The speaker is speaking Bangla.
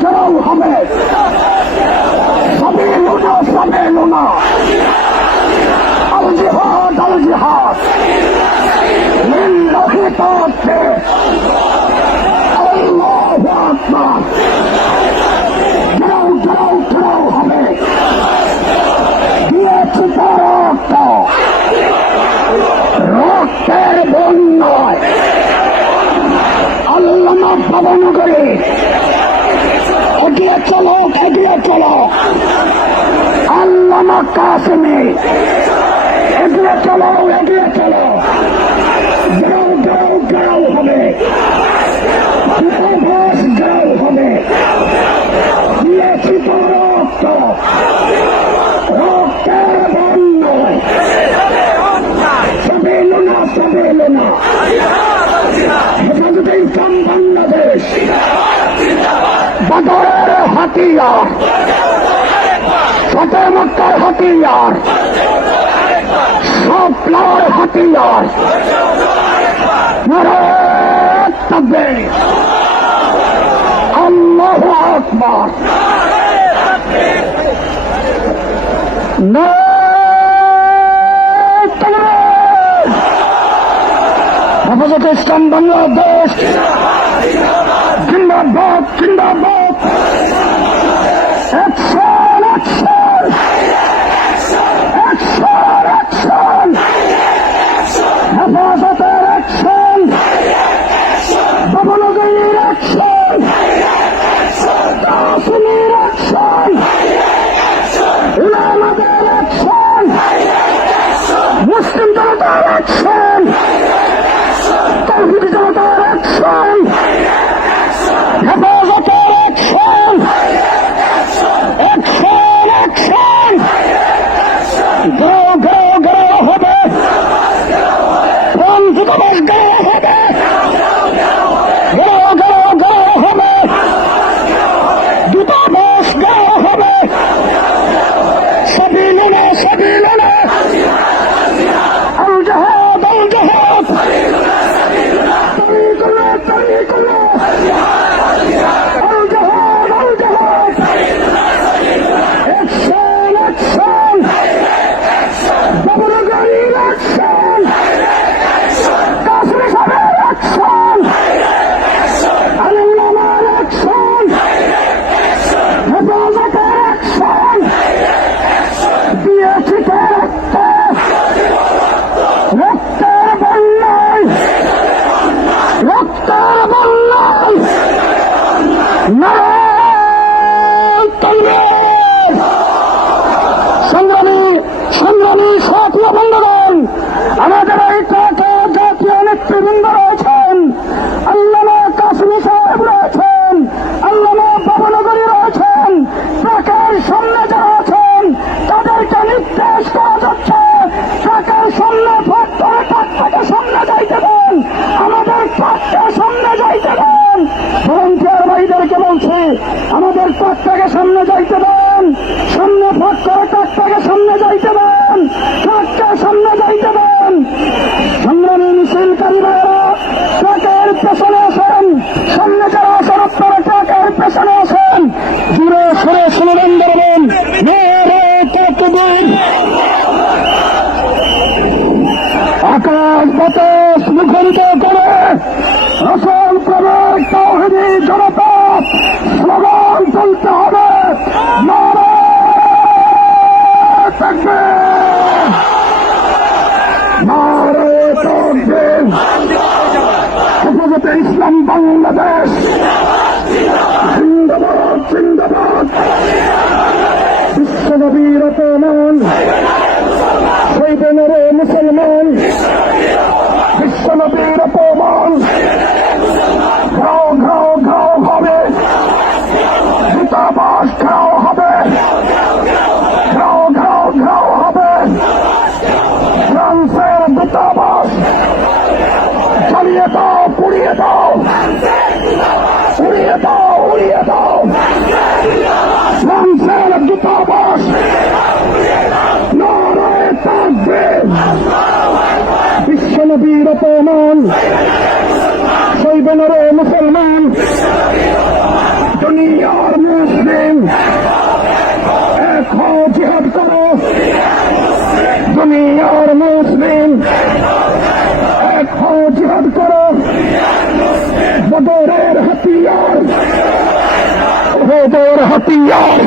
ঘেরাও হবে, সবে লুনা আল জিহাদ লিল্লাহি তাকবীর আল্লাহু আকবার। ঘেরাও হবে, দিয়েছি রক্তের বন্যায় আল্লামা ভবনগরে এগিয়ে চলো আল্লামা কাসেমে এগিয়ে চলো ঘেরাও হবে, ঘেরাও হবে, দিয়েছি রক্তের বন্যায় সবে লুনা হেফাজতে ইসলাম বাংলাদেশ বদরের হাতিয়ার, ফতেহ মক্কার হাতিয়ার, শাপলার হাতিয়ার, নারায়ে তাকবীর আল্লাহু আকবার। হেফাজতে ইসলাম বাংলাদেশ জিন্দাবাদ। অ্যাকশন হেফাজতের অ্যাকশন, ভবনগরীর অ্যাকশন, কাসেমের অ্যাকশন, উলামাদের অ্যাকশন, মুসলিম জনতার অ্যাকশন, তাওহীদি জনতার অ্যাকশন, হেফাজতের অ্যাকশন, ঘেরাও হবে, দূতাবাস ঘেরাও হবে, ঘেরাও হবে, দূতাবাস ঘেরাও হবে, সবে লুনা আল জিহাদ তরিকুল্লাহ আল জিহাদ অ্যাকশন ভবনগরীর অ্যাকশন, কাসেম সাহেবের অ্যাকশন, আল্লামার অ্যাকশন, হেফাজতের অ্যাকশন, দিয়েছি রক্তের বন্যায় নারায়ে তাকবীর। সংগ্রামী সাথীয় বন্ধুগণ, আমাদের এই জাতীয় নেতৃবৃন্দ রয়েছেন, আল্লামা কাসেমী সাহেব রয়েছেন, আল্লামা ভবনগরী রয়েছেন, ট্রাকের সামনে যারা আছেন তাদেরকে নির্দেশ করা যাচ্ছে ট্রাকের সামনে ফাঁক করে ট্রাকটাকে সামনে যাইতে দেন, আমাদের ট্রাককে সামনে যাইতে দেন। ভলান্টিয়ার ভাইদেরকে বলছি, আমাদের ট্রাকটাকে সামনে যাইতে দেন, সামনে ফাঁক করে ট্রাকটাকে সামনে যাইতে দেন, ট্রাককে সামনে যাইতে দেন। সংগ্রামী মিছিলকারী ভাইয়েরা ট্রাকের পেছনে আসেন, সামনে যারা আসেন আপনারা ট্রাকের পেছনে আসেন, জুড়ে সরে স্লোগান ধরবেন নারায়ে তাকবীর। আকাশ বাতাস মুখরিত করে রসুল প্রেমিক তাওহীদি জনতা স্লোগান তুলতে হবে নারায়ে তাকবীর, নারায়ে তাকবীর। হেফাজতে ইসলাম বাংলাদেশ জিন্দাবাদ। বিশ্বনবীর অপমান সইবে রে মুসলমান, বিশ্বনবীর অপমান ঘাও হবে, দূতাবাস ঘাও হবে, ঘাও হবে, ফ্রান্সের দূতাবাস জ্বালিয়ে দাও, পুড়িয়ে দাও, ফ্রান্সের দূতাবাস নারায়ে তাকবীর। বিশ্বনবীর অপমান সইবে রে মুসলমান, দুনিয়া দুনিয়ার মুসলিম এক হও, জিহাদ করো। দুনিয়ার মুসলিম এক হও, জিহাদ করো। বদরের হাতিয়ার, বদর হাতিয়ার